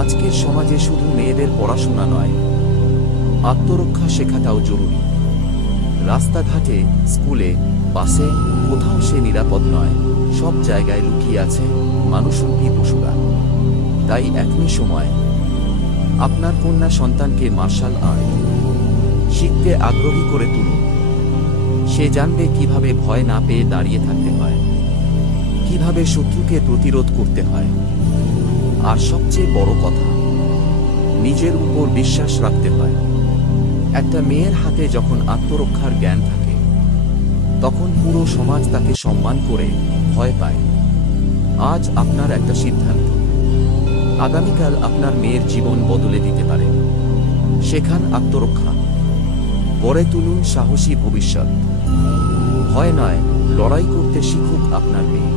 আজকের সমাজে শুধু মেয়েদের পড়াশোনা নয়, আত্মরক্ষা শেখাটাও জরুরি। রাস্তাঘাটে, স্কুলে, বাসে, কোথাও সে নিরাপদ নয়। সব জায়গায় লুকিয়ে আছে মানুষরূপী পশুরা। তাই এখনই সময় আপনার কন্যা সন্তানকে মার্শাল আর্ট শিখতে আগ্রহী করে তুলুন। সে জানবে কিভাবে ভয় না পেয়ে দাঁড়িয়ে থাকতে হয়, কিভাবে শত্রুকে প্রতিরোধ করতে হয়, আর সবচেয়ে বড় কথা, নিজের উপর বিশ্বাস রাখতে হয়। একটা মেয়ের হাতে যখন আত্মরক্ষার জ্ঞান থাকে, তখন পুরো সমাজ তাকে সম্মান করে ভয় পায়। আজ আপনার একটা সিদ্ধান্ত, আগামীকাল আপনার মেয়ের জীবন বদলে দিতে পারে। শেখান আত্মরক্ষা, গড়ে তুলুন সাহসী ভবিষ্যৎ। ভয় নয়, লড়াই করতে শিখুক আপনার মেয়ে।